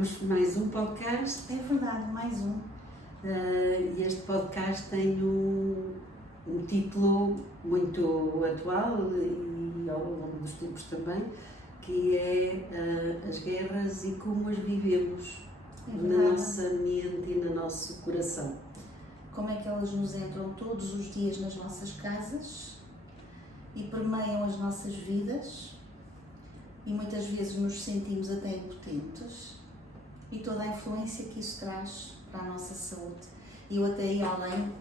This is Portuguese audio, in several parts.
vamos mais um podcast. É verdade, mais um. E este podcast tem um título muito atual e ao longo dos tempos também, que é as guerras e como as vivemos na nossa mente e no nosso coração. Como é que elas nos entram todos os dias nas nossas casas e permeiam as nossas vidas e muitas vezes nos sentimos até impotentes e toda a influência que isso traz para a nossa saúde. E eu até ia além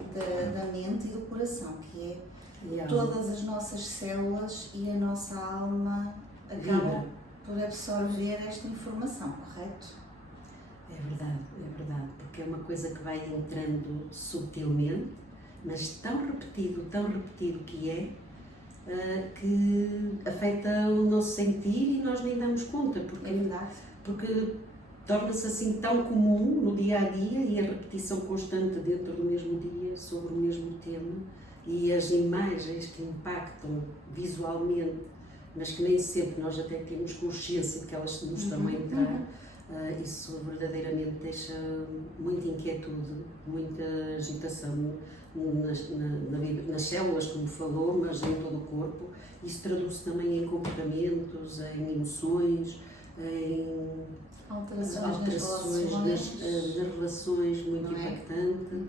da mente e do coração, que é todas as nossas células e a nossa alma acabam por absorver esta informação, correto? É verdade, porque é uma coisa que vai entrando subtilmente, mas tão repetido que afeta o nosso sentir e nós nem damos conta, porque torna-se assim tão comum no dia a dia e a repetição constante dentro do mesmo dia sobre o mesmo tema e as imagens que impactam visualmente, mas que nem sempre nós até temos consciência de que elas nos estão a entrar. Isso verdadeiramente deixa muita inquietude, muita agitação nas células, como falou, mas em todo o corpo. Isso traduz-se também em comportamentos, em emoções, em alterações nas relações muito impactante.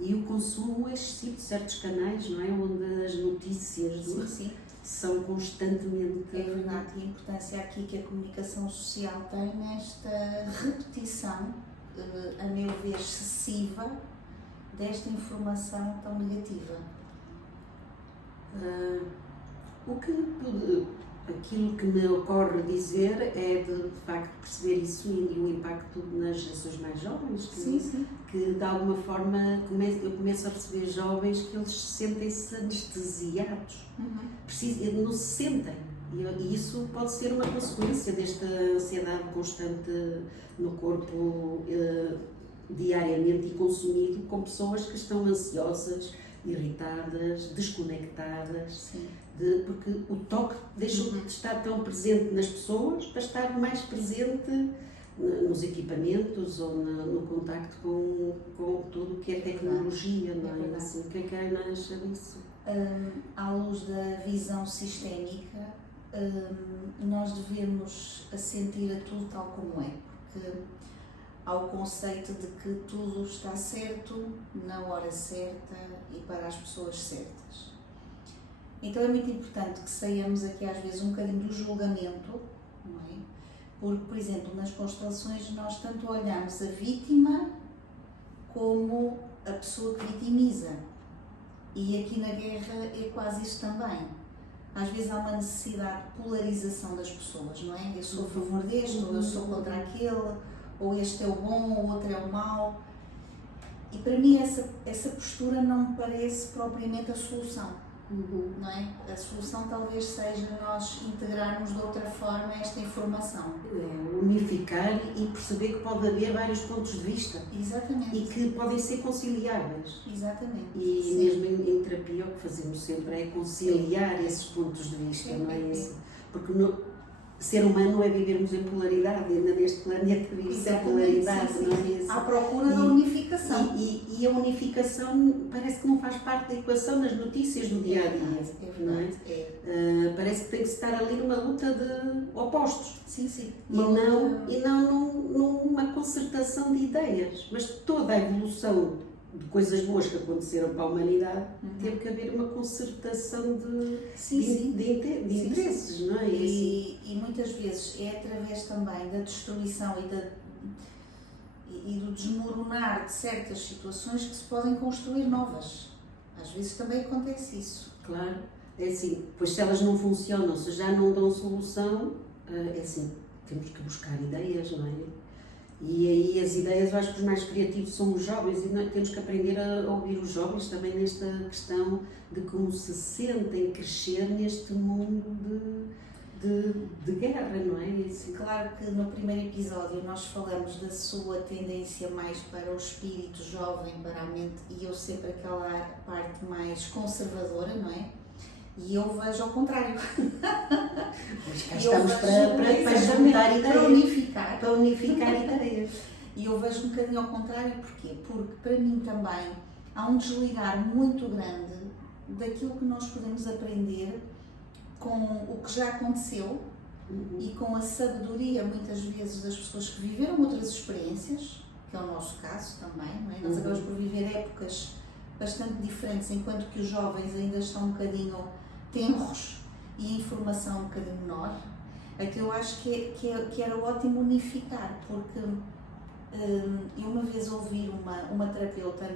E o consumo excessivo de certos canais, não é? Onde as notícias são constantemente... É verdade, e a importância aqui que a comunicação social tem nesta repetição, a meu ver, excessiva, desta informação tão negativa. Aquilo que me ocorre dizer é de facto perceber isso e o impacto nas gerações mais jovens, que de alguma forma eu começo a receber jovens que eles sentem-se anestesiados, não se sentem, e isso pode ser uma consequência desta ansiedade constante no corpo, diariamente e consumido com pessoas que estão ansiosas, irritadas, desconectadas, porque o toque deixou de estar tão presente nas pessoas para estar mais presente nos equipamentos ou no contacto com tudo o que é tecnologia, não é? Assim, o que é que a Ana acha disso? À luz da visão sistémica, nós devemos assentir a tudo tal como é, porque há o conceito de que tudo está certo, na hora certa e para as pessoas certas. Então é muito importante que saiamos aqui às vezes um bocadinho do julgamento, não é? Porque, por exemplo, nas constelações nós tanto olhamos a vítima como a pessoa que vitimiza. E aqui na guerra é quase isso também. Às vezes há uma necessidade de polarização das pessoas, não é? Eu sou a favor deste, ou eu sou contra aquele, ou este é o bom, ou o outro é o mau. E para mim essa postura não me parece propriamente a solução, não é? A solução talvez seja nós integrarmos de outra forma esta informação. Unificar e perceber que pode haver vários pontos de vista. Exatamente. E que podem ser conciliáveis. Exatamente. E mesmo em terapia o que fazemos sempre é conciliar esses pontos de vista, não é isso? Porque ser humano é vivermos em polaridade, ainda neste planeta vive em polaridade, não é isso? À procura da unificação. E a unificação parece que não faz parte da equação nas notícias do dia a dia, não é? Parece que tem que estar ali numa luta de opostos. E não numa concertação de ideias, mas toda a evolução de coisas boas que aconteceram para a humanidade, teve que haver uma concertação de interesses, não é? E muitas vezes é através também da destruição e do desmoronar de certas situações que se podem construir novas. Às vezes também acontece isso. Claro, é assim, pois se elas não funcionam, se já não dão solução, é assim, temos que buscar ideias, não é? E aí as ideias, eu acho que os mais criativos são os jovens e nós temos que aprender a ouvir os jovens também nesta questão de como se sentem crescer neste mundo de guerra, não é? Isso. Claro que no primeiro episódio nós falamos da sua tendência mais para o espírito jovem, para a mente, e eu sempre aquela parte mais conservadora, não é? E eu vejo ao contrário. Mas cá estamos para juntar ideias. Para unificar ideias. E eu vejo um bocadinho ao contrário, porquê? Porque para mim também há um desligar muito grande daquilo que nós podemos aprender com o que já aconteceu e com a sabedoria, muitas vezes, das pessoas que viveram outras experiências, que é o nosso caso também, não é? Nós acabamos por viver épocas bastante diferentes, enquanto que os jovens ainda estão um bocadinho tenros e a informação um bocadinho menor. Então eu acho que era ótimo unificar, porque eu uma vez ouvi uma terapeuta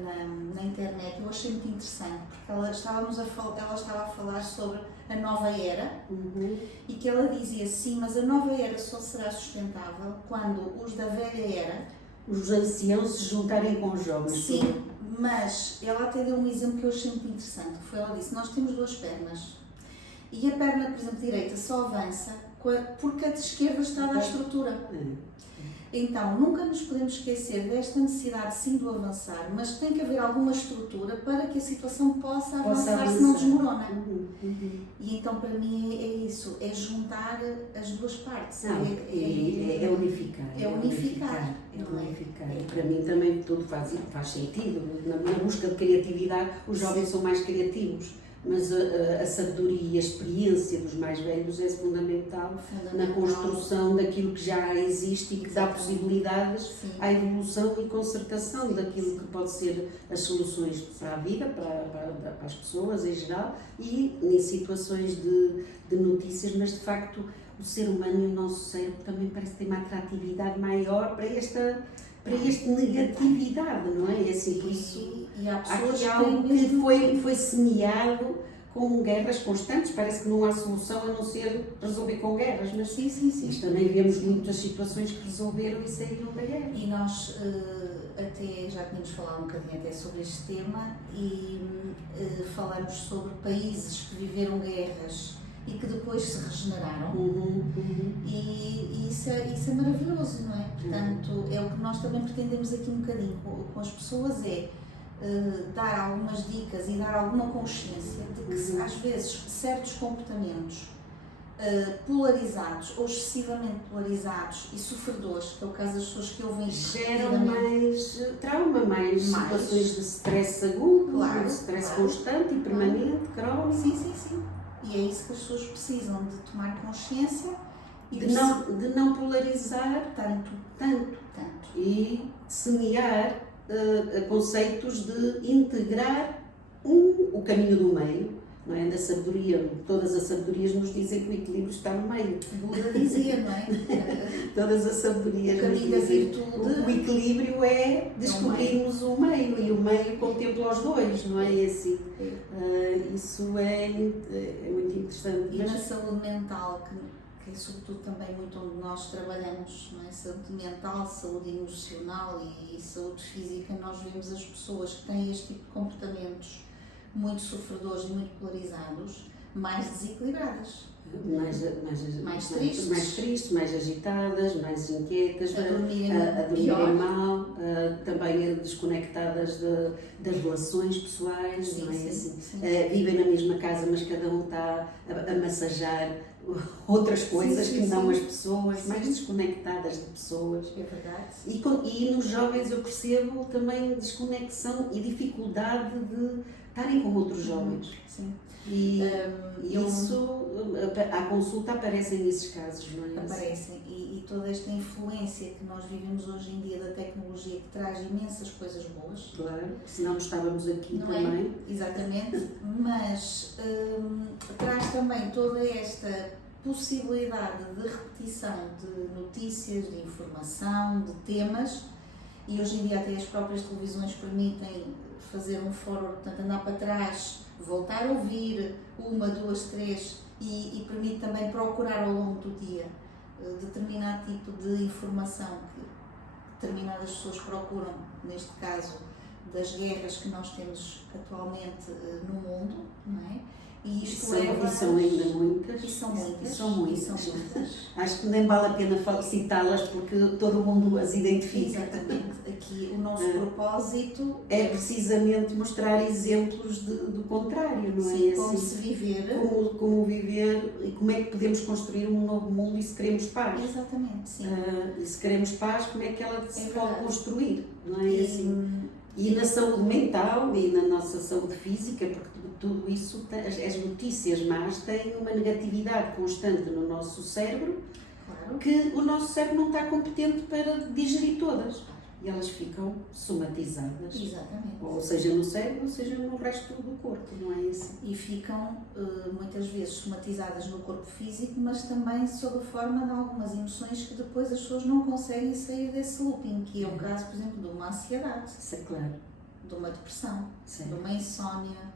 na internet, eu achei muito interessante, porque ela estava a falar sobre a nova era e que ela dizia sim, mas a nova era só será sustentável quando os da velha era, os anciãos, se juntarem com os jovens. Sim, mas ela até deu um exemplo que eu achei muito interessante, que foi, ela disse, nós temos duas pernas e a perna, por exemplo, direita só avança porque a de esquerda está a dar estrutura. Então, nunca nos podemos esquecer desta necessidade sim do avançar, mas tem que haver alguma estrutura para que a situação possa avançar, senão desmorona. E então, para mim, é isso, é juntar as duas partes. É unificar. É unificar. Para mim também tudo faz sentido. Na minha busca de criatividade, os jovens são mais criativos. Mas a sabedoria e a experiência dos mais velhos é fundamental na construção daquilo que já existe e que dá possibilidades à evolução e concertação daquilo que pode ser as soluções para a vida, para as pessoas em geral e em situações de notícias, mas de facto o ser humano e o nosso cérebro também parece ter uma atratividade maior para esta negatividade, não é? Assim, por isso, e há pessoas há algo que foi semeado com guerras constantes, parece que não há solução a não ser resolver com guerras, mas mas também vemos muitas situações que resolveram e saíram da guerra. E nós até já tínhamos falado um bocadinho até sobre este tema e falamos sobre países que viveram guerras e que depois se regeneraram. E isso é maravilhoso, não é? Portanto, é o que nós também pretendemos aqui um bocadinho com as pessoas, é dar algumas dicas e dar alguma consciência de que às vezes certos comportamentos polarizados ou excessivamente polarizados e sofredores, que é o caso das pessoas que ouvem geram mais trauma, mais situações de stress agudo, de stress constante e permanente, crónico. Sim. E é isso que as pessoas precisam de tomar consciência e de não polarizar tanto e semear conceitos de integrar o caminho do meio, não é? Da sabedoria. Todas as sabedorias nos dizem que o equilíbrio está no meio. Buda dizia, não é? Todas as sabedorias nos dizem que o equilíbrio é descobrirmos o meio e o meio contempla os dois, não é assim? Isso é muito interessante. E na saúde mental, que é sobretudo também muito onde nós trabalhamos, não é? Saúde mental, saúde emocional e saúde física, nós vemos as pessoas que têm este tipo de comportamentos muito sofredores e muito polarizados, mais desequilibradas. Mais tristes, mais agitadas, mais inquietas, a dormirem mal, também desconectadas das relações pessoais, não é assim? Vivem na mesma casa, mas cada um está a massajar outras coisas que não as pessoas, mais desconectadas de pessoas. É verdade. E nos jovens eu percebo também desconexão e dificuldade de estarem com outros jovens. Sim. E isso, à consulta aparecem esses casos, não é? Aparecem, e toda esta influência que nós vivemos hoje em dia da tecnologia, que traz imensas coisas boas. Claro, senão não estávamos aqui não também. É? Exatamente, mas traz também toda esta possibilidade de repetição de notícias, de informação, de temas, e hoje em dia até as próprias televisões permitem fazer um forward, portanto andar para trás, voltar a ouvir uma, duas, três e permite também procurar ao longo do dia determinado tipo de informação que determinadas pessoas procuram, neste caso das guerras que nós temos atualmente no mundo, não é? E isto e são ainda muitas. E são muitas. São muitas. Acho que nem vale a pena citá-las porque todo mundo as identifica. Exatamente. Aqui o nosso propósito é precisamente mostrar exemplos do contrário, não é? Sim, como se viver. Como viver e como é que podemos construir um novo mundo e se queremos paz. Exatamente, sim. E se queremos paz, como é que ela se pode construir, não é? Assim. E na saúde mental e na nossa saúde física, porque tudo isso, as notícias más têm uma negatividade constante no nosso cérebro, claro, que o nosso cérebro não está competente para digerir todas. E elas ficam somatizadas. Exatamente. Ou seja no cérebro, ou seja no resto do corpo, não é isso? E ficam muitas vezes somatizadas no corpo físico, mas também sob a forma de algumas emoções que depois as pessoas não conseguem sair desse looping, que é o caso, por exemplo, de uma ansiedade. Isso é claro. De uma depressão, Sim. De uma insónia.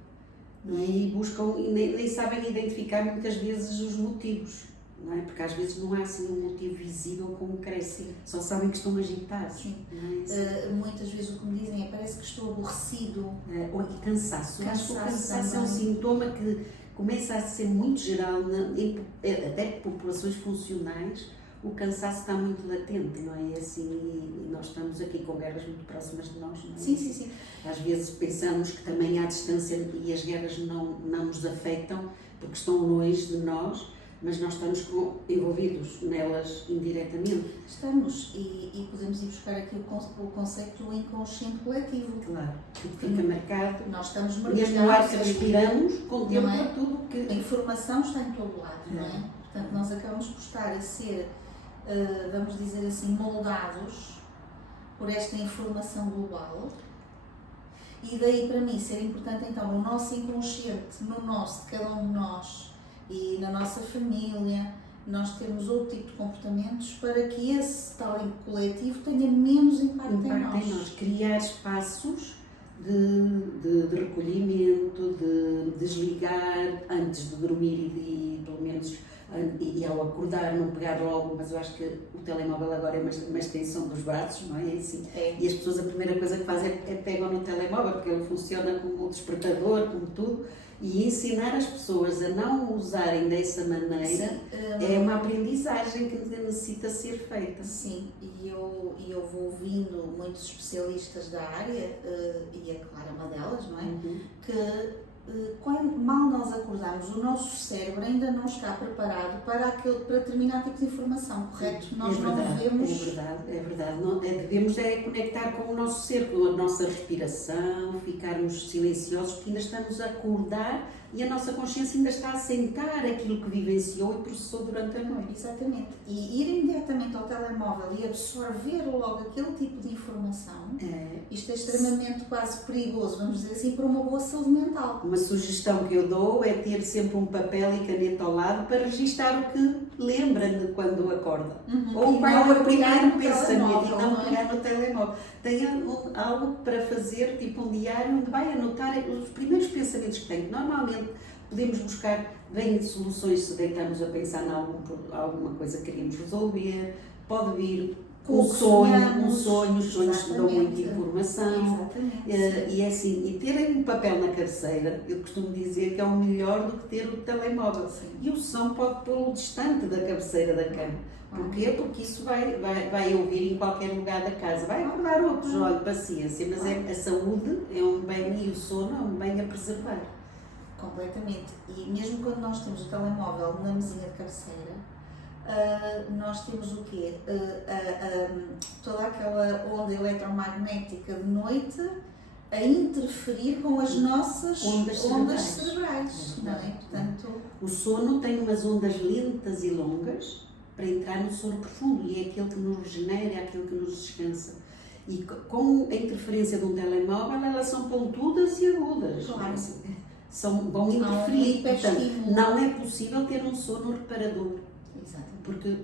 E buscam, e nem sabem identificar muitas vezes os motivos, não é? Porque às vezes não há assim um motivo visível como cresce, só sabem que estão agitados. Sim. É? Muitas vezes o que me dizem é parece que estou aborrecido. Ou cansaço. Acho que o cansaço também. é um sintoma que começa a ser muito geral, até populações funcionais. O cansaço está muito latente, não é assim? E nós estamos aqui com guerras muito próximas de nós, não é? Sim. Às vezes pensamos que também há distância e as guerras não nos afetam porque estão longe de nós, mas nós estamos envolvidos nelas indiretamente. Estamos, e podemos ir buscar aqui o conceito do inconsciente coletivo. Claro, que fica marcado. Nós estamos mergulhados. Mesmo o ar que respiramos contempla tudo que... A informação está em todo lado, não é? Portanto, nós acabamos por estar a ser, vamos dizer assim, moldados por esta informação global. E daí para mim ser importante então o nosso inconsciente, no nosso, de cada um de nós e na nossa família, nós temos outro tipo de comportamentos para que esse tal coletivo tenha menos impacto em nós. Criar espaços de recolhimento, de desligar antes de dormir e pelo menos e ao acordar não pegar logo, mas eu acho que o telemóvel agora é uma extensão dos braços, não é assim? É. E as pessoas a primeira coisa que fazem é pegam no telemóvel, porque ele funciona como um despertador, como tudo, e ensinar as pessoas a não o usarem dessa maneira é uma aprendizagem que necessita ser feita. Sim, e eu vou ouvindo muitos especialistas da área, e a Clara é uma delas, não é? Que quando mal nós acordamos, o nosso cérebro ainda não está preparado para determinado tipo de informação, correto? Nós não devemos... É verdade. Devemos conectar com o nosso ser, com a nossa respiração, ficarmos silenciosos, porque ainda estamos a acordar e a nossa consciência ainda está a assentar aquilo que vivenciou e processou durante a noite. Exatamente. E ir imediatamente ao telemóvel e absorver logo aquele tipo de informação, isto é extremamente quase perigoso, vamos dizer assim, para uma boa saúde mental. Uma sugestão que eu dou é ter sempre um papel e caneta ao lado para registar o que lembra de quando acorda. Ou qual é o primeiro pensamento e não pegar no telemóvel. Tenha algo para fazer, tipo um diário, onde vai anotar os primeiros pensamentos que tem. Normalmente podemos buscar, vem de soluções se deitamos a pensar em alguma coisa que queremos resolver, pode vir os sonhos dão muita informação. E é assim, e terem um papel na cabeceira, eu costumo dizer que é o melhor do que ter o telemóvel. Sim. E o som pode pô-lo distante da cabeceira da cama. Porquê? Porque isso vai ouvir em qualquer lugar da casa. Vai acordar outros, olha, paciência, mas a saúde é um bem e o sono é um bem a preservar. Completamente. E mesmo quando nós temos o telemóvel na mesinha de cabeceira, nós temos o quê? Toda aquela onda eletromagnética de noite a interferir com as nossas ondas cerebrais. Não é? Portanto, o sono tem umas ondas lentas e longas para entrar no sono profundo e é aquilo que nos regenera, é aquilo que nos descansa. E com a interferência de um telemóvel, elas são pontudas e agudas. Claro. Vão interferir, portanto, não é possível ter um sono reparador. Exato. Porque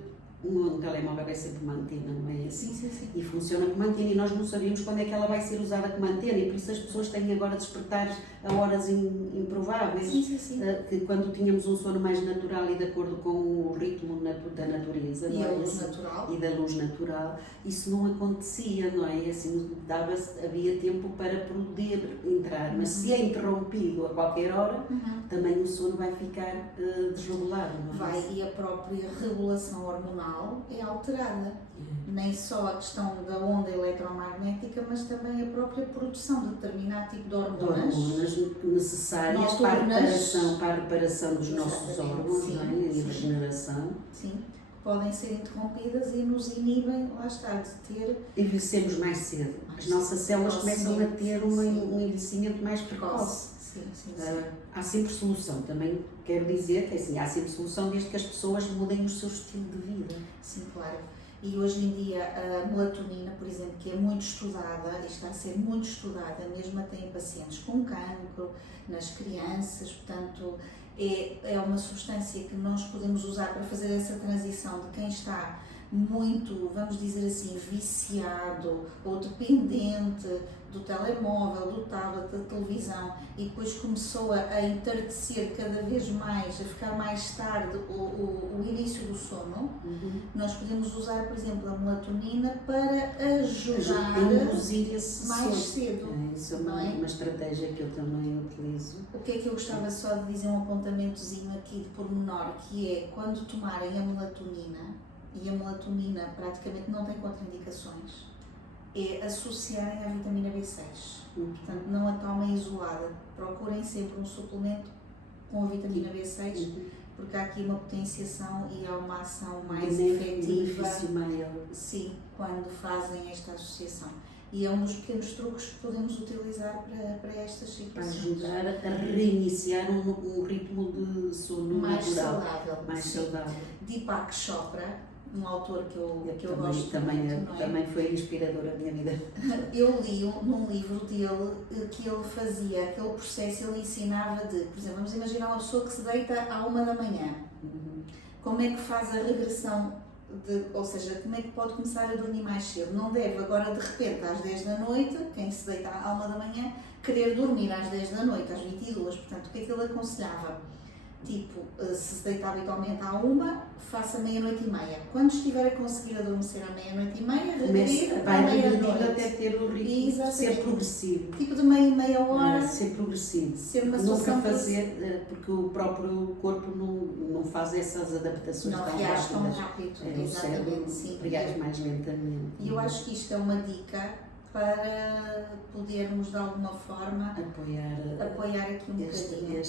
um telemóvel é sempre uma antena, não é assim? Sim, sim, sim. E funciona como antena e nós não sabíamos quando é que ela vai ser usada como antena e por isso as pessoas têm agora despertares a horas improváveis. Sim, sim, sim. Que quando tínhamos um sono mais natural e de acordo com o ritmo da natureza, E não é? a luz Assim, natural. e da luz natural, isso não acontecia, não é? Assim, havia tempo para poder entrar, mas se é interrompido a qualquer hora, também o sono vai ficar desregulado, não é? Vai, e a própria regulação hormonal é alterada. Nem só a questão da onda eletromagnética, mas também a própria produção de determinado tipo de hormonas necessárias para a reparação dos nossos órgãos, sim, não é? E sim. regeneração. Sim, podem ser interrompidas e nos inibem, lá está, de ter... Envelhecemos mais cedo. As nossas células começam a ter um envelhecimento mais precoce. Sim, sim, há sempre solução, também quero dizer que assim, há sempre solução desde que as pessoas mudem o seu estilo de vida. Sim, claro. E hoje em dia a melatonina, por exemplo, que é muito estudada, e está a ser muito estudada, mesmo até em pacientes com cancro, nas crianças, portanto, é uma substância que nós podemos usar para fazer essa transição de quem está muito, vamos dizer assim, viciado ou dependente do telemóvel, do tablet, da televisão e depois começou a entardecer cada vez mais, a ficar mais tarde o início do sono. Nós podemos usar, por exemplo, a melatonina para ajudar a induzir esse mais sono. cedo. Isso é uma estratégia que eu também utilizo. O que é que eu gostava só de dizer, um apontamentozinho aqui de pormenor, que é quando tomarem a melatonina, e a melatonina praticamente não tem contraindicações, é associarem à vitamina B6. Portanto, não a tomem isolada. Procurem sempre um suplemento com a vitamina B6, porque há aqui uma potenciação e há uma ação mais efetiva. Maior. Sim, quando fazem esta associação. E é um dos pequenos truques que podemos utilizar para estas situações. Para ajudar a reiniciar um ritmo de sono mais natural. saudável. Mais saudável. Deepak Chopra, um autor que eu também, gosto também, muito, não é? Também foi inspirador a minha vida. Eu li num livro dele que ele fazia aquele processo, ele ensinava de, por exemplo, vamos imaginar uma pessoa que se deita à 1 da manhã. Como é que faz a regressão, ou seja, como é que pode começar a dormir mais cedo? Não deve agora de repente às 10 da noite, quem se deita à 1 da manhã, querer dormir às 10 da noite, às 22. Portanto, o que é que ele aconselhava? Tipo, se deita habitualmente à 1, faça meia-noite e meia. Quando estiver a conseguir adormecer à meia-noite e meia, regride à meia-noite. Até ter o ritmo, ser progressivo. Tipo de meia hora. Ser progressivo. Ser uma nunca fazer, porque o próprio corpo não faz essas adaptações não tão reage tão rápidas. rápido. O cérebro reage mais lentamente. E eu acho que isto é uma dica para podermos de alguma forma apoiar aqui um bocadinho.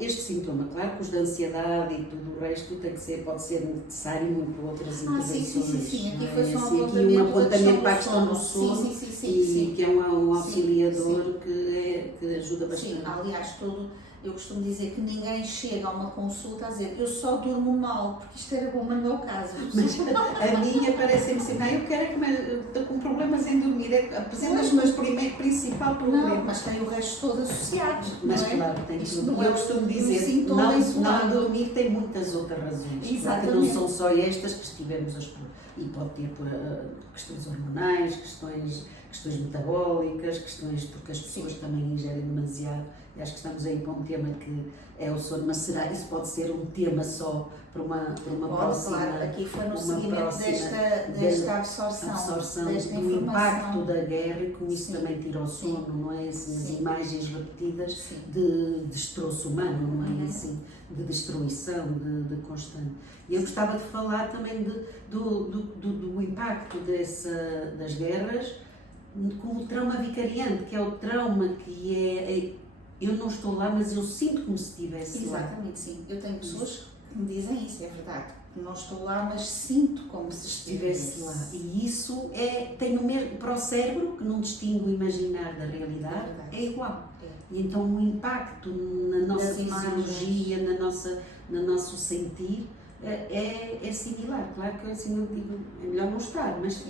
Este sintoma, claro que os de ansiedade e tudo o resto pode ser necessário muito para outras intervenções. Sim. Aqui foi só um apontamento para a questão do sono. sono Sim. Que é um auxiliador que ajuda bastante. Sim, aliás, eu costumo dizer que ninguém chega a uma consulta a dizer eu só durmo mal, porque isto era bom, mas não é o caso. Mas a minha parece-me sempre, eu quero comer, estou com problemas em dormir, apresenta-me o meu principal problema. Não, mas tem o resto todo associado. Mas não é? claro, tem tudo. Não eu costumo dizer, não dormir tem muitas outras razões. Exatamente. Porque não são só estas que estivemos a expor. E pode ter questões hormonais, questões metabólicas, porque as pessoas também ingerem demasiado. E acho que estamos aí com um tema que é o sono, mas isso pode ser um tema só para uma próxima... Claro, aqui foi no seguimento desta absorção desta do impacto da guerra e como isso também tira o sono, não é? Assim, as imagens repetidas de destroço humano, não é? Assim, de destruição, de constante. E eu gostava de falar também do impacto das guerras com o trauma vicariante, que é o trauma que eu não estou lá, mas eu sinto como se estivesse lá. Exatamente, sim. Eu tenho pessoas que me dizem isso, é verdade. Não estou lá, mas sinto como se estivesse lá. E isso tem o mesmo, para o cérebro, que não distingue o imaginar da realidade, é igual. E então o impacto na nossa fisiologia, no nosso sentir, é similar. Claro que assim não digo, é melhor não estar, mas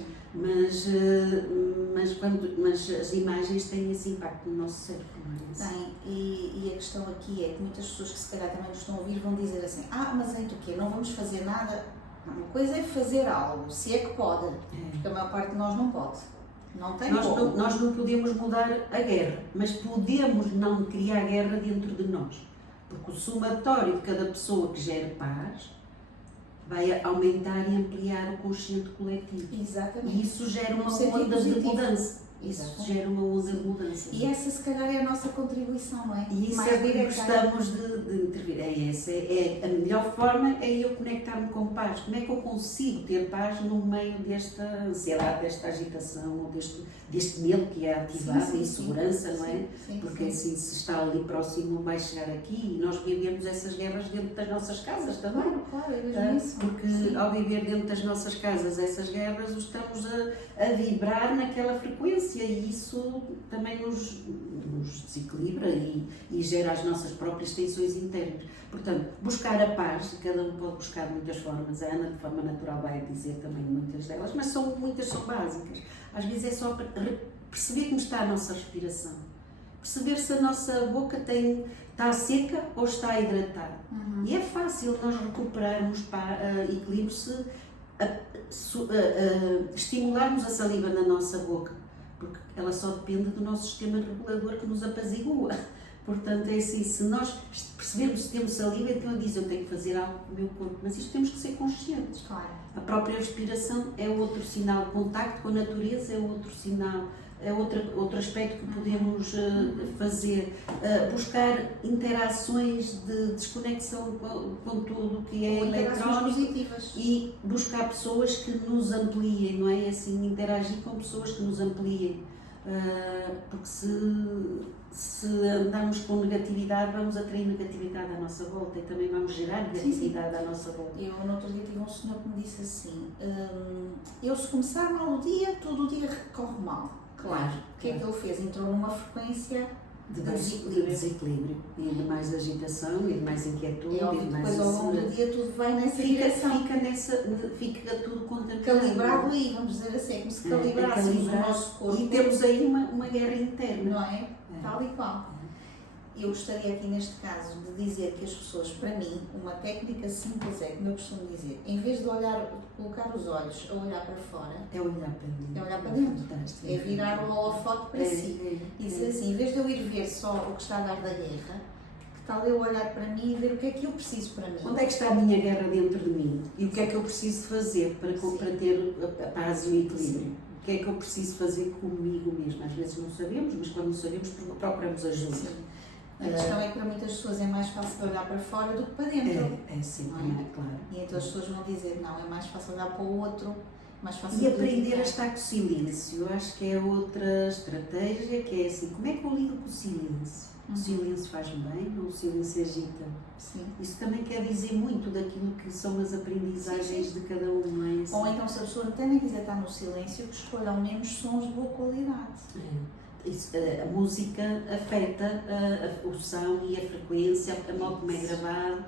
as imagens têm esse impacto no nosso cérebro. Tem, e a questão aqui é que muitas pessoas que se calhar também nos estão a ouvir vão dizer assim, mas então o quê? Não vamos fazer nada? Uma coisa é fazer algo, se é que pode, porque a maior parte de nós não pode. Não tem como. Nós não podemos mudar a guerra, mas podemos não criar guerra dentro de nós. Porque o somatório de cada pessoa que gera paz vai aumentar e ampliar o consciente coletivo. Exatamente. E isso gera uma onda de mudança. Isso gera uma onda de mudança. E essa, se calhar, é a nossa contribuição, não é? E isso é que gostamos de intervir. É a melhor forma é eu conectar-me com paz. Como é que eu consigo ter paz no meio desta ansiedade, desta agitação, ou deste medo que é ativado, e insegurança, não é? Porque assim, se está ali próximo, vai chegar aqui e nós vivemos essas guerras dentro das nossas casas também. Claro, é mesmo isso. Porque ao viver dentro das nossas casas essas guerras, estamos a vibrar naquela frequência. E isso também nos desequilibra e gera as nossas próprias tensões internas. Portanto, buscar a paz, cada um pode buscar de muitas formas, a Ana de forma natural vai dizer também muitas delas, mas muitas são básicas. Às vezes é só perceber como está a nossa respiração, perceber se a nossa boca está seca ou está hidratada. E é fácil nós recuperarmos equilíbrio se estimularmos a saliva na nossa boca, porque ela só depende do nosso sistema regulador que nos apazigua. Portanto, é assim, se nós percebermos que temos saliva, então eu tenho que fazer algo com o meu corpo, mas isto temos que ser conscientes. Claro. A própria respiração é outro sinal, o contacto com a natureza é outro sinal, é outro aspecto que podemos fazer. Buscar interações de desconexão com tudo que é eletrónico e buscar pessoas que nos ampliem, não é? Assim, interagir com pessoas que nos ampliem. Porque se andarmos com negatividade, vamos atrair negatividade à nossa volta e também vamos gerar negatividade à nossa volta. Eu, no outro dia, tive um senhor que me disse assim: eu, se começar mal o dia, todo o dia corre mal. Claro. O que é que ele fez? Entrou numa frequência de desequilíbrio e de mais agitação e de mais inquietude e de mais depois ao longo do dia tudo vai nessa direção. Fica tudo contaminado. Calibrado aí, vamos dizer assim, é como se calibrássemos o nosso corpo. E temos aí uma guerra interna. Não é? Tal e qual. Eu gostaria aqui neste caso de dizer que as pessoas, para mim, uma técnica simples é, como eu costumo dizer, em vez de colocar os olhos a olhar para fora, é olhar para dentro. É olhar para dentro. É virar o holofote para si. E dizer assim, em vez de eu ir ver só o que está a dar da guerra, que tal eu olhar para mim e ver o que é que eu preciso para mim? Onde é que está a minha guerra dentro de mim? E o que é que eu preciso fazer para ter a paz e o equilíbrio? O que é que eu preciso fazer comigo mesmo? Às vezes não sabemos, mas quando não sabemos, procuramos ajuda. Sim. A questão é que para muitas pessoas é mais fácil olhar para fora do que para dentro. É sim, claro. E então as pessoas vão dizer, não, é mais fácil olhar para o outro, mais fácil... E aprender a estar com o silêncio, eu acho que é outra estratégia, que é assim, como é que eu lido com o silêncio? O silêncio faz-me bem ou o silêncio agita? Sim. Isso também quer dizer muito daquilo que são as aprendizagens de cada um, não é? Assim. Ou então, se a pessoa também quiser estar no silêncio, que escolha ao menos sons de boa qualidade. A música afeta o som e a frequência, a modo como é gravado,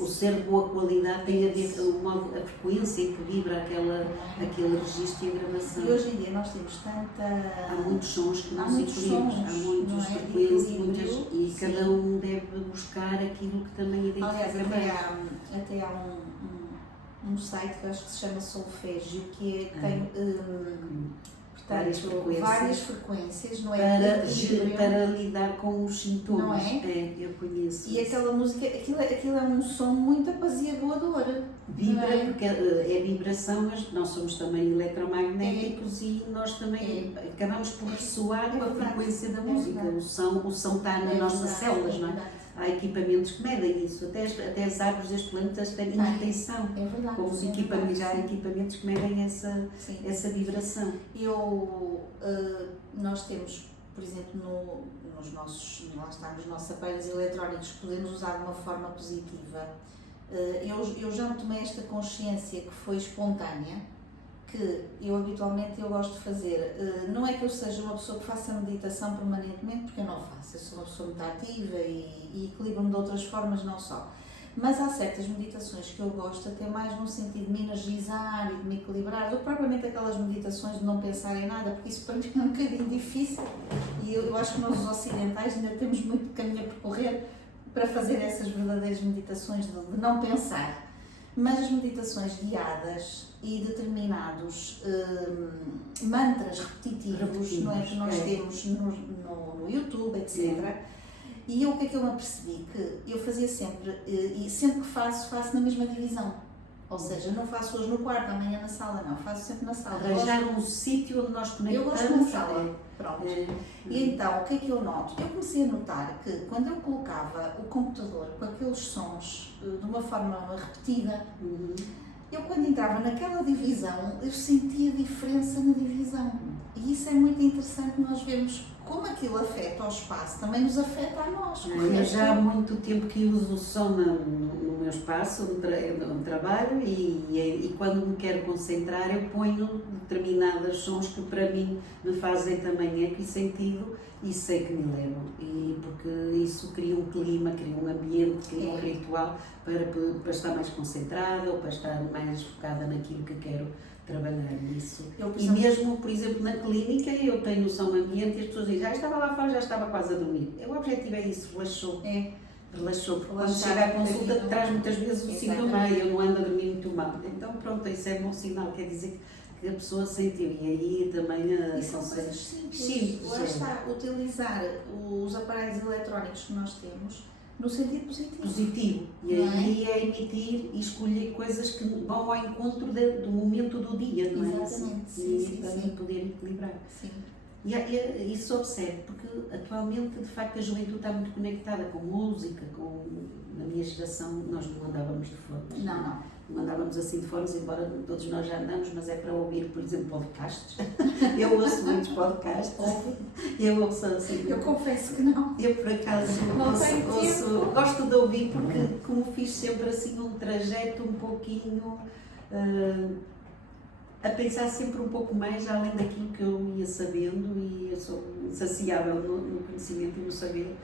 o ser de boa qualidade tem a ver com a frequência em que vibra aquele registro e a gravação. E hoje em dia nós temos tanta... Há muitos sons que nos equilibram, há muitas frequências e cada um deve buscar aquilo que também identifica bem. Até há um site que eu acho que se chama Solfégio, que tem... várias frequências, não é? Para lidar com os sintomas. Não é? Eu conheço. E aquela música, aquilo é um som muito apaziguador. Vibra, porque é vibração, mas nós somos também eletromagnéticos e nós também acabamos por ressoar com a frequência da música. O som está nas nossas células, não é? Há equipamentos que medem isso, até as árvores das plantas têm intenção. É verdade. Como os equipamentos que medem essa vibração. Nós temos, por exemplo, nos nossos aparelhos eletrónicos, podemos usar de uma forma positiva. Eu já me tomei esta consciência que foi espontânea, que eu habitualmente gosto de fazer. Não é que eu seja uma pessoa que faça meditação permanentemente, porque eu não faço. Eu sou uma pessoa muito ativa e equilibro-me de outras formas, não só. Mas há certas meditações que eu gosto, até mais no sentido de me energizar e de me equilibrar, do que propriamente aquelas meditações de não pensar em nada, porque isso para mim é um bocadinho difícil. E eu acho que nós, os ocidentais, ainda temos muito caminho a percorrer para fazer essas verdadeiras meditações de não pensar. mas as meditações guiadas e determinados mantras repetitivos, não é, que nós temos no YouTube, etc. Sim. E o que é que eu me apercebi? Que eu fazia sempre, e sempre que faço na mesma divisão. Ou seja, não faço hoje no quarto, amanhã na sala, não, faço sempre na sala. Arranjar um sítio onde nós conectamos. Eu gosto na sala, pronto. E então, o que é que eu noto? Eu comecei a notar que quando eu colocava o computador com aqueles sons de uma forma repetida, eu quando entrava naquela divisão, eu sentia diferença na divisão. E isso é muito interessante nós vermos como aquilo afeta ao espaço, também nos afeta a nós. Eu já há muito tempo que uso o som no meu espaço, onde trabalho, e quando me quero concentrar eu ponho determinados sons que para mim me fazem também eco e sentido e sei que me levam. E porque isso cria um clima, cria um ambiente, cria um ritual para estar mais concentrada ou para estar mais focada naquilo que quero trabalhar nisso. E mesmo, por exemplo, na clínica eu tenho o som ambiente e as pessoas dizem, já estava lá fora, já estava quase a dormir. O objetivo é isso, relaxou. Relaxou, porque quando chega à consulta traz muitas vezes o sintoma, eu não ando a dormir muito mal. Então pronto, isso é bom sinal, quer dizer que a pessoa sentiu e aí também a e são coisas simples. Lá está, utilizar os aparelhos eletrónicos que nós temos no sentido positivo. E aí é emitir e escolher coisas que vão ao encontro do momento do dia, não é? Exatamente. E também poder equilibrar. Sim. E isso observe, porque atualmente, de facto, a juventude está muito conectada com música, na minha geração nós não andávamos de fones. Não andávamos assim de fones, embora todos nós já andamos, mas é para ouvir, por exemplo, podcasts. Eu ouço muitos podcasts. Eu ouço assim. Eu confesso que não. Eu, por acaso, gosto de ouvir, porque como fiz sempre assim um trajeto um pouquinho... a pensar sempre um pouco mais além daquilo que eu ia sabendo, e eu sou insaciável no conhecimento e no saber.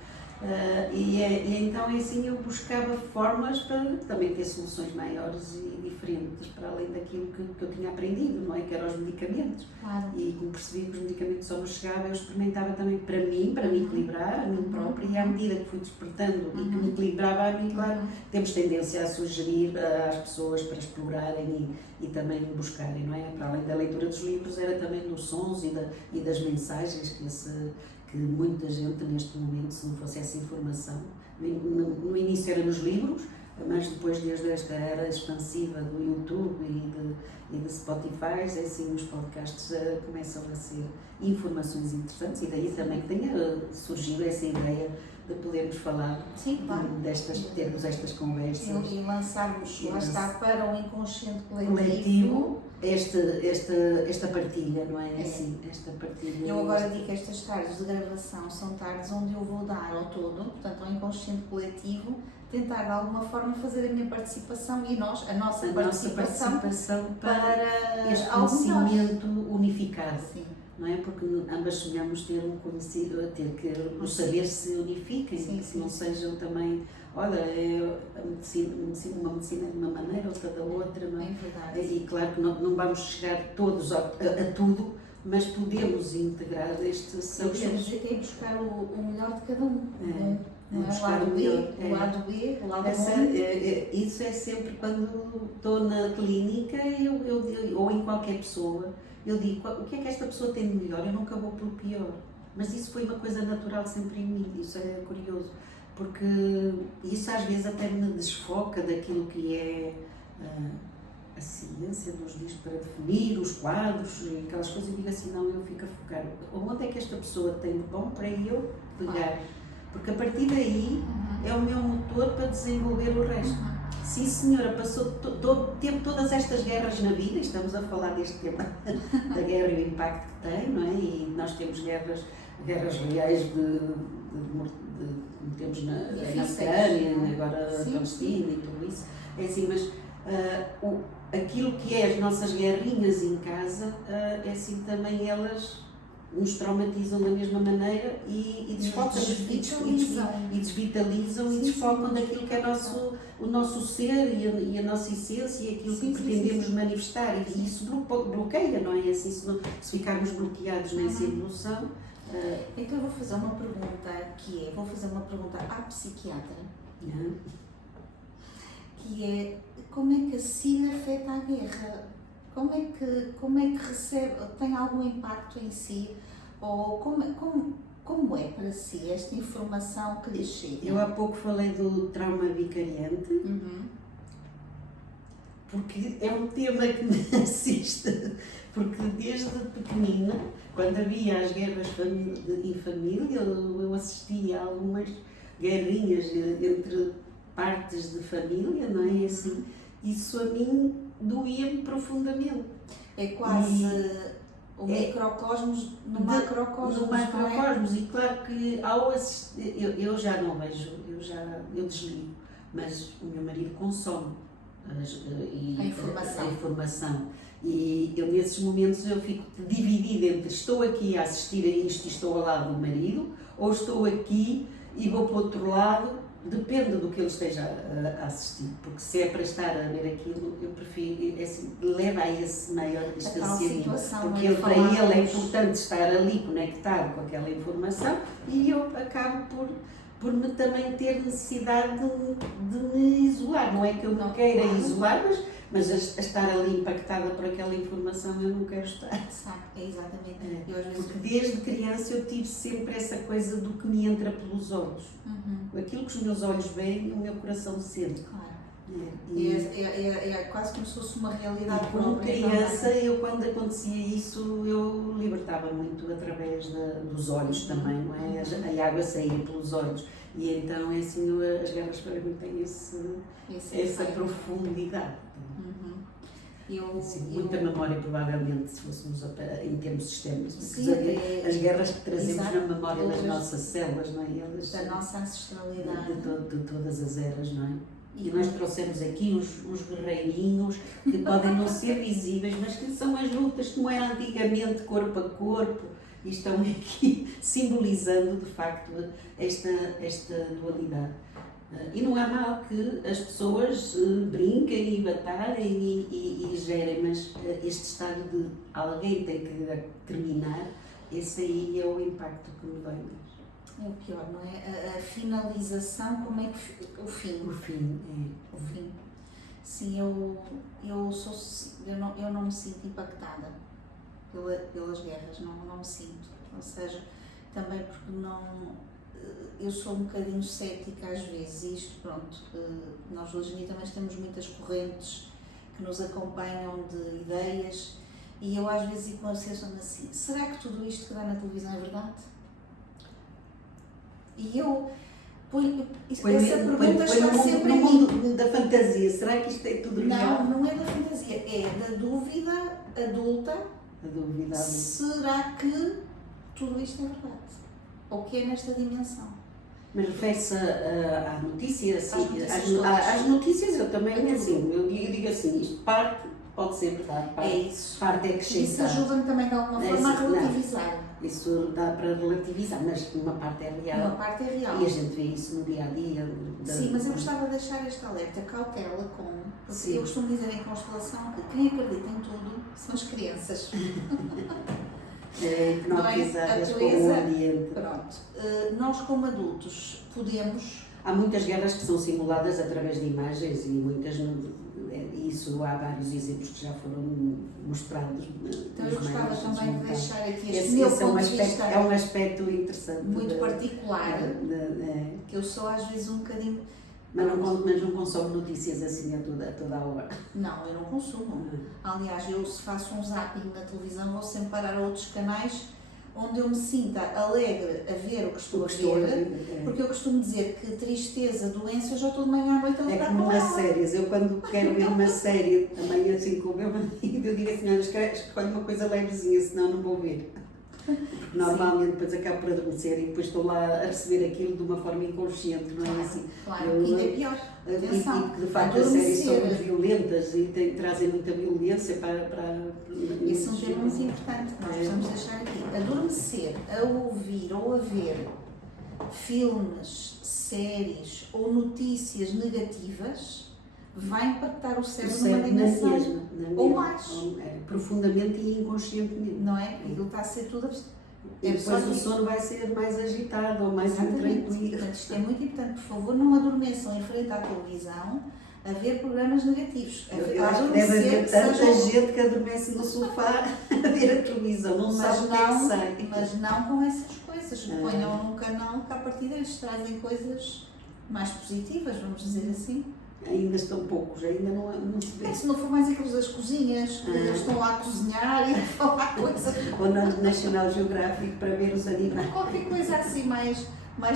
Então assim eu buscava formas para também ter soluções maiores e diferentes para além daquilo que eu tinha aprendido, não é? Que eram os medicamentos. Claro. E como percebi que os medicamentos só me chegavam, eu experimentava também para me equilibrar, a mim própria, e à medida que fui despertando e que me equilibrava a mim, claro, temos tendência a sugerir às pessoas para explorarem e também buscarem, não é? Para além da leitura dos livros, era também dos sons e das mensagens que muita gente neste momento, se não fosse essa informação, no início era nos livros, mas depois desde esta era expansiva do YouTube e de Spotify, assim os podcasts começam a ser informações interessantes, e daí também que tenha surgido essa ideia de podermos falar, termos estas conversas. E lançarmos, lá está, para o inconsciente coletivo. Esta partilha, não é? Assim, esta partilha. Eu agora digo que estas tardes de gravação são tardes onde eu vou dar ao todo, portanto, ao inconsciente coletivo, tentar de alguma forma fazer a minha participação e a nossa participação para este conhecimento unificado. Sim. Não é? Porque ambas sonhamos ter ter que os saberes se unifiquem, que não sejam também, olha, uma medicina de uma maneira, outra da outra, não é? É verdade. E claro que não vamos chegar todos a tudo, mas podemos integrar este Eu quero dizer que é buscar o melhor de cada um. O lado B, o lado A. Isso é sempre quando estou na clínica ou em qualquer pessoa, eu digo, o que é que esta pessoa tem de melhor? Eu nunca vou pelo pior. Mas isso foi uma coisa natural sempre em mim, isso é curioso, porque isso às vezes até me desfoca daquilo que é a ciência nos diz para definir os quadros e aquelas coisas, e digo assim, não, eu fico a focar. Onde é que esta pessoa tem de bom para eu pegar? Porque a partir daí é o meu motor para desenvolver o resto. Sim, senhora, teve todas estas guerras na vida, estamos a falar deste tema da guerra e o impacto que tem, não é? E nós temos guerras reais como temos na Ucrânia, agora na Palestina e tudo isso. É assim, mas aquilo que é as nossas guerrinhas em casa, é assim também elas nos traumatizam da mesma maneira e desvitalizam e desfocam daquilo que é o nosso ser e a nossa essência e aquilo que pretendemos manifestar, e isso bloqueia, não é? Assim, se ficarmos bloqueados nessa evolução. Então eu vou fazer uma pergunta à psiquiatra, que é como é que a SIDA afeta a guerra, como é que recebe, tem algum impacto em si, ou como é para si esta informação que lhe chega? Eu há pouco falei do trauma vicariante, porque é um tema que me assiste, porque desde pequenina, quando havia as guerras em família, eu assistia a algumas guerrinhas entre partes de família, não é? E assim, isso a mim doía-me profundamente. É quase o microcosmos no macrocosmos. No macrocosmos, e claro que ao assistir, eu já não vejo, eu desligo, mas o meu marido consome a informação. E eu nesses momentos eu fico dividida entre estou aqui a assistir a isto e estou ao lado do marido, ou estou aqui e vou para o outro lado, depende do que ele esteja a assistir, porque se é para estar a ver aquilo, eu prefiro, assim, leva a esse maior distanciamento, porque para ele é importante estar ali conectado com aquela informação e eu acabo por me também ter necessidade de me isolar, não é que eu me queira isolar, mas a estar ali impactada por aquela informação eu não quero estar. É exatamente. Porque desde criança eu tive sempre essa coisa do que me entra pelos olhos. Aquilo que os meus olhos veem, o meu coração sente. Claro. É quase como se fosse uma realidade. E como criança, eu quando acontecia isso, eu libertava muito através dos olhos também, não é? A água saía pelos olhos. E então, é assim, as guerras para mim têm essa profundidade. Muita memória, provavelmente, se fôssemos em termos sistémicos. As guerras que trazemos na memória das nossas células, não é? Da nossa ancestralidade. De todas as eras, não é? E nós trouxemos aqui uns guerreirinhos que podem não ser visíveis, mas que são as lutas como era antigamente, corpo a corpo, e estão aqui simbolizando, de facto, esta dualidade. E não há mal que as pessoas brinquem e batalhem e gerem, mas este estado de alguém tem que terminar, esse aí é o impacto que me dói mais. É o pior, não é? A finalização, como é que... O fim. O fim, O fim. Sim, eu não me sinto impactada pelas guerras, não me sinto. Ou seja, também porque eu sou um bocadinho cética às vezes, e isto, pronto, nós hoje em dia também temos muitas correntes que nos acompanham de ideias, e eu às vezes fico assim, será que tudo isto que dá na televisão é verdade? E eu essa pergunta está sempre no mundo da fantasia, será que isto é tudo real? Não é da fantasia, é da dúvida adulta. Será que tudo isto é verdade? Ou que é nesta dimensão? Mas refere-se à notícia, assim, às notícias eu também, assim, eu digo assim, isto pode ser verdade, parte é acrescentada. Isso ajuda-me também de alguma forma a relativizar. Isso dá para relativizar, mas uma parte é real. Uma parte é real. E a gente vê isso no dia a dia. Sim, mas eu gostava de deixar este alerta, cautela porque eu costumo dizer em constelação que quem acredita em tudo são as crianças. Hipnotizadas com o ambiente. Pronto. Nós como adultos podemos... Há muitas guerras que são simuladas através de imagens e muitas isso há vários exemplos que já foram mostrados. Então eu gostava também de deixar aqui este meu ponto de vista. É um aspecto interessante. Muito particular, que eu sou às vezes um bocadinho... Mas não consome notícias assim a toda a hora? Não, eu não consumo. Aliás, eu se faço um zapping na televisão vou sempre parar a outros canais onde eu me sinta alegre a ver o que estou a ver, porque eu costumo dizer que tristeza, doença, eu já estou de manhã à noite a lidar com ela. É como nas séries, eu quando quero ver uma série também assim com o meu marido, eu digo assim, escolhe uma coisa levezinha, senão não vou ver. Porque normalmente depois acabo por adormecer e depois estou lá a receber aquilo de uma forma inconsciente, não é assim? Claro, ainda é pior. E que de facto as séries são muito violentas e trazem muita violência para... Esse é um termo muito importante que nós precisamos deixar aqui. Adormecer, a ouvir ou a ver filmes, séries ou notícias negativas vai impactar o cérebro numa dimensão ou mais. Profundamente e inconscientemente. Não é? Aquilo está a ser tudo... E depois o sono vai ser mais agitado ou mais intranquilo. Portanto, isto é muito importante, por favor, não adormeçam em frente à televisão ver programas negativos. Eu acho que deve haver tanta gente que adormece no sofá a ver a televisão, não sabe o que é que sai. Mas não com essas coisas. Ponham num canal que a partir deles trazem coisas mais positivas, vamos dizer assim. Ainda estão poucos, ainda não se vê. Se não for mais aqueles das cozinhas, que eles estão lá a cozinhar e a falar coisas. Ou no National Geographic para ver os animais. Qualquer coisa assim mais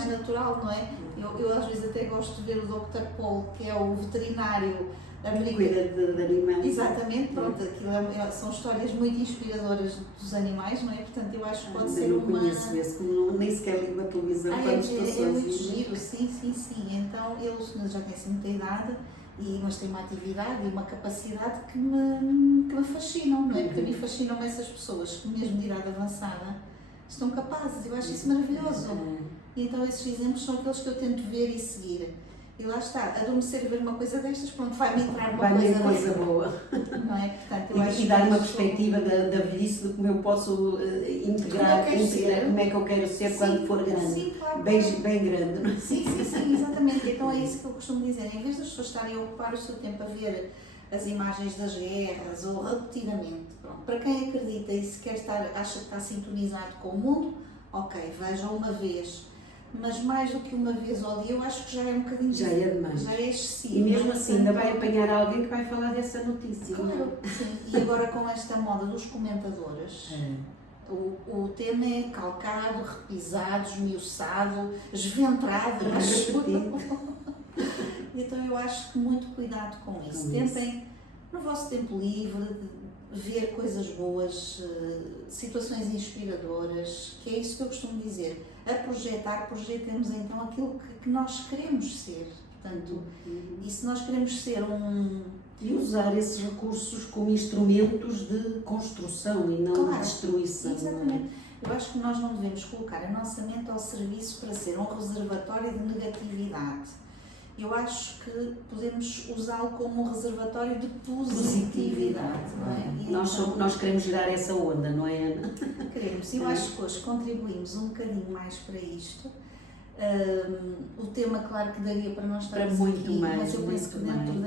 natural, não é? Eu às vezes até gosto de ver o Dr. Paul, que é o veterinário americano. Cuida de animais. Exatamente, pronto, aquilo são histórias muito inspiradoras dos animais, não é? Portanto, eu acho que pode ser não uma... conheço esse, como nem sequer ligo a televisão quando estou sozinha. É muito giro, sim. Então, eles já têm assim muita idade, mas têm uma atividade e uma capacidade que me fascinam, não é? Porque a mim fascinam essas pessoas que mesmo de idade avançada estão capazes, eu acho isso maravilhoso. E então esses exemplos são aqueles que eu tento ver e seguir. E lá está, adormecer a ver uma coisa destas, pronto, vai-me entrar uma coisa boa. Não é? Portanto, eu acho e dar uma perspectiva da velhice, de como eu posso integrar, como é que eu quero ser quando for grande. Sim, claro. Bem grande. Não é? Sim, exatamente. Então é isso que eu costumo dizer. Em vez das pessoas estarem a ocupar o seu tempo a ver as imagens das guerras ou repetidamente, pronto, para quem acredita e se quer acha que está sintonizado com o mundo, ok, vejam uma vez. Mas mais do que uma vez ao dia, eu acho que já é um bocadinho... Já é demais. Já é excessivo. E mesmo assim, ainda vai apanhar alguém que vai falar dessa notícia. Claro, sim. E agora com esta moda dos comentadores, o tema é calcado, repisado, esmiuçado, esventrado, Então eu acho que muito cuidado com isso. Tentem, no vosso tempo livre, ver coisas boas, situações inspiradoras, que é isso que eu costumo dizer. A projetemos então aquilo que nós queremos ser. Portanto, e se nós queremos ser E usar esses recursos como instrumentos de construção e não de destruição. Exatamente. Eu acho que nós não devemos colocar a nossa mente ao serviço para ser um reservatório de negatividade. Eu acho que podemos usá-lo como um reservatório de positividade. Não é? Nós queremos gerar essa onda, não é, Ana? Queremos. Eu acho que hoje contribuímos um bocadinho mais para isto. O tema, claro que daria para nós estarmos aqui, mas eu penso que dentro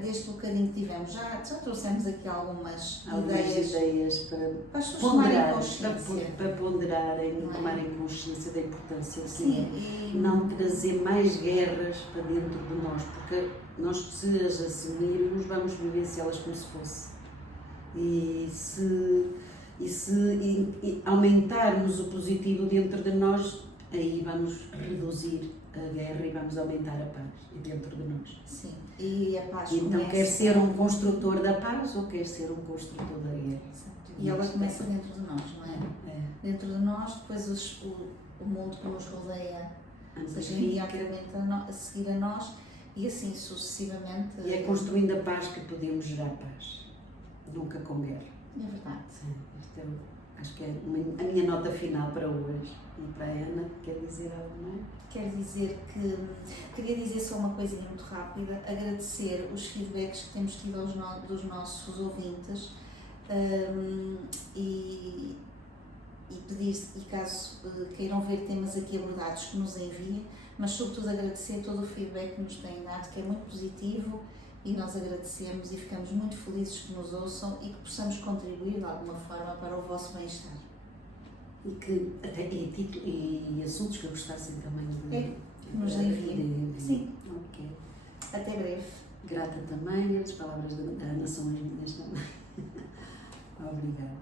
deste bocadinho que tivemos, já trouxemos aqui algumas ideias para as pessoas tomarem consciência. Para ponderarem, tomarem consciência da importância de não trazer mais guerras para dentro de nós, porque nós, se as assumirmos, vamos vivenciá-las como se fosse. E se aumentarmos o positivo dentro de nós, aí vamos reduzir a guerra e vamos aumentar a paz dentro de nós. Sim, e a paz então quer ser um construtor da paz ou quer ser um construtor da guerra? Exato. E ela começa dentro de nós, não é? Dentro de nós, depois o mundo que nos rodeia seja imediatamente a seguir a nós e assim sucessivamente. E é construindo a paz que podemos gerar paz, nunca com guerra. É verdade. Sim, acho que é a minha nota final para hoje. E para a Ana, quer dizer algo, não é? Quero dizer que, queria dizer só uma coisinha muito rápida, agradecer os feedbacks que temos tido dos nossos ouvintes e pedir, e caso queiram ver temas aqui abordados, que nos enviem, mas sobretudo agradecer todo o feedback que nos têm dado, que é muito positivo, e nós agradecemos e ficamos muito felizes que nos ouçam e que possamos contribuir de alguma forma para o vosso bem-estar. E assuntos que eu gostassem também de nos enviem. Sim. Ok. Até breve. Grata também, as palavras da Ana são as minhas também. Obrigada.